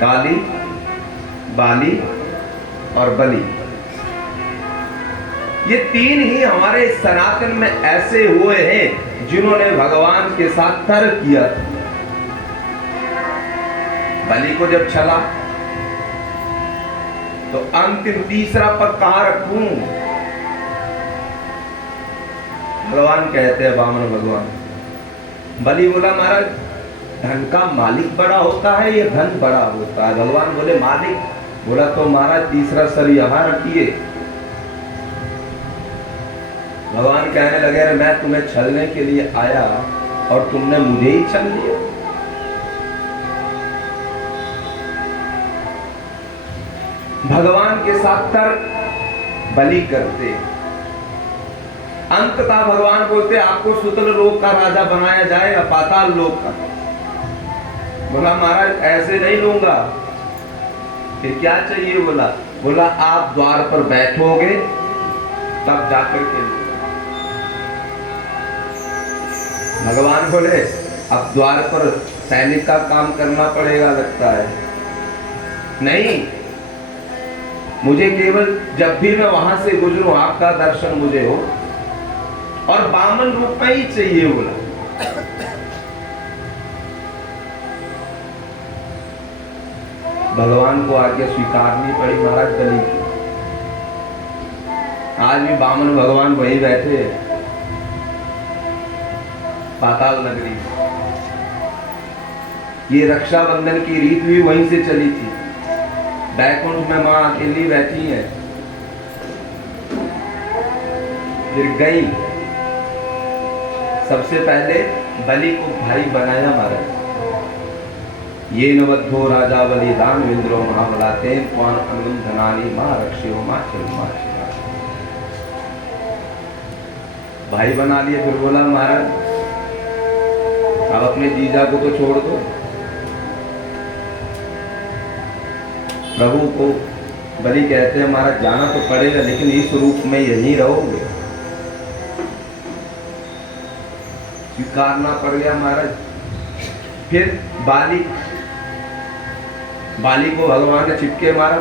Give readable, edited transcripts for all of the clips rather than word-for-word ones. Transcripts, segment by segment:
काली, बाली और बलि, ये तीन ही हमारे सनातन में ऐसे हुए हैं जिन्होंने भगवान के साथ तर्क किया। बलि को जब छला तो अंतिम तीसरा पद कहां रखूं? भगवान कहते हैं, वामन भगवान। बलि बोला, महाराज धन का मालिक बड़ा होता है या धन बड़ा होता है? भगवान बोले मालिक। बोला तो महाराज तीसरा सर यहां रखिए। भगवान कहने लगे, मैं तुम्हें छलने के लिए आया और तुमने मुझे ही छल लिया। भगवान के साथ तर्क बलि करते। अंततः भगवान बोलते, आपको सुतल लोक का राजा बनाया जाएगा, पाताल लोक का। बोला महाराज ऐसे नहीं लूंगा। फिर क्या चाहिए? बोला आप द्वार पर बैठोगे तब जाकर के लूंगा। भगवान बोले, अब द्वार पर सैनिक का काम करना पड़ेगा लगता है। नहीं, मुझे केवल जब भी मैं वहां से गुजरूं आपका दर्शन मुझे हो, और बामन रूप में ही चाहिए। बोला भगवान को आज्ञा स्वीकारनी पड़ी महाराज बलि की। आज भी बामन भगवान वही बैठे हैं पाताल नगरी। ये रक्षाबंधन की रीत भी वहीं से चली थी। बैकुंठ में मां अकेली बैठी है, फिर गई। सबसे पहले बलि को भाई बनाया महाराज। ये नवद्धो राजा बलि दान इंद्रो महाबलाते कौन अनुधनानी मां रक्षियो मां चलो भाई बना लिए। फिर बोला महाराज अब अपने जीजा को तो छोड़ दो। प्रभु को बलि कहते हैं, महाराज जाना तो पड़ेगा लेकिन इस रूप में यहीं रहोगे। स्वीकारना पड़ गया महाराज। फिर बाली को भगवान ने चिपके मारा।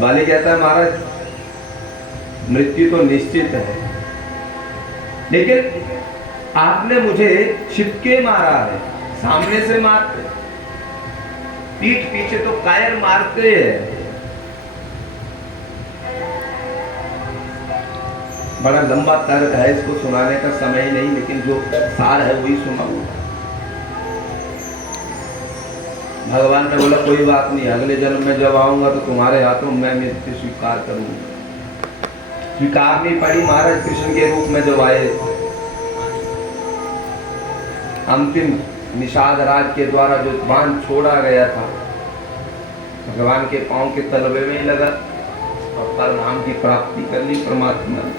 बाली कहता है, महाराज मृत्यु तो निश्चित है, लेकिन आपने मुझे छिपके मारा है, सामने से मारते, पीठ पीछे तो कायर मारते हैं। बड़ा लंबा तर्क है, इसको सुनाने का समय ही नहीं, लेकिन जो सार है वही सुनाऊंगा। भगवान ने बोला कोई बात नहीं, अगले जन्म में जब आऊंगा तो तुम्हारे हाथों मैं मृत्यु स्वीकार करूंगा। स्वीकार नहीं पड़ी महाराज। कृष्ण के रूप में जब आए, अंतिम निषाद राज के द्वारा जो बाण छोड़ा गया था, भगवान के पांव के तलवे में ही लगा और परमात्मा की प्राप्ति कर ली परमात्मा ने।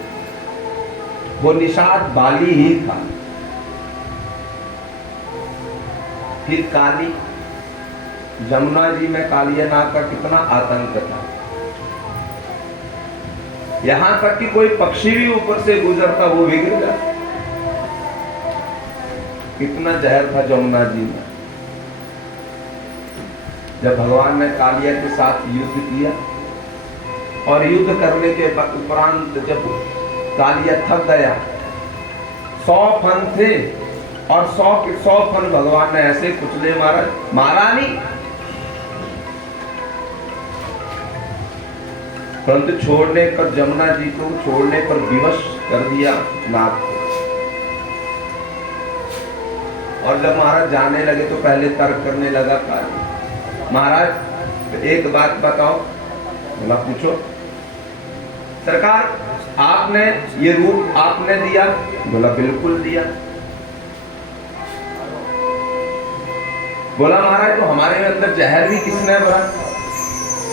वो निषाद बाली ही था। फिर काली, जमुना जी में कालिया नाग का कितना आतंक था, यहां तक कि कोई पक्षी भी ऊपर से गुजरता वो भी गिर जाता। कितना जहर था जमुना जी में। जब भगवान ने कालिया के साथ युद्ध किया और युद्ध करने के उपरांत जब कालिया थक गया, 100 फन थे और 100 फन भगवान ने ऐसे कुचले मारा नहीं, परंतु छोड़ने पर जमुना जी को छोड़ने पर विवश कर दिया नाग को। और जब महाराज जाने लगे तो पहले तर्क करने लगा काली। महाराज एक बात बताओ। बोला पूछो। सरकार आपने ये रूप आपने दिया? बोला बिल्कुल दिया। बोला महाराज तो हमारे अंदर जहर भी किसने भरा?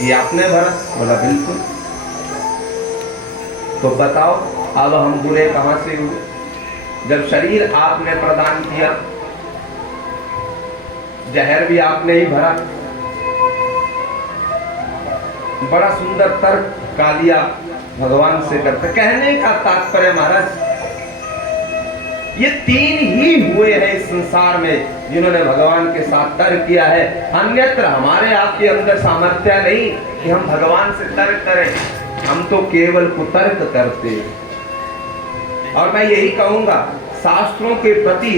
ये आपने भरा? बोला बिल्कुल। तो बताओ अब हम बुरे कहां से हुए? जब शरीर आपने प्रदान किया, जहर भी आपने ही भरा। बड़ा सुंदर तर्क कालिया भगवान से करते। कहने का तात्पर्य महाराज ये तीन ही हुए हैं इस संसार में जिन्होंने भगवान के साथ तर्क किया है। अन्यत्र हमारे आपके अंदर सामर्थ्य नहीं कि हम भगवान से तर्क करें। हम तो केवल कुतर्क करते हैं। और मैं यही कहूंगा, शास्त्रों के प्रति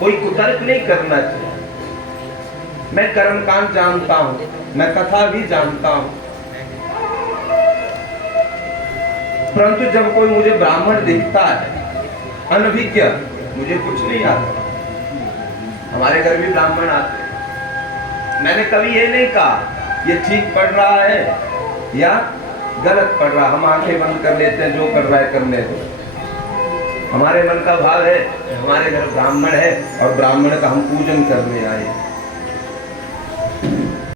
कोई कुतर्क नहीं करना चाहिए। मैं कर्मकांड जानता हूं, मैं कथा भी जानता हूं, परंतु जब कोई मुझे ब्राह्मण दिखता है अनभिज्ञ, मुझे कुछ नहीं आता। हमारे घर भी ब्राह्मण आते, मैंने कभी ये नहीं कहा ये ठीक पढ़ रहा है या गलत पढ़ रहा। हम आंखें बंद कर लेते हैं, जो कर रहा है करने दो। हमारे मन का भाव है हमारे घर ब्राह्मण है और ब्राह्मण का हम पूजन करने आए।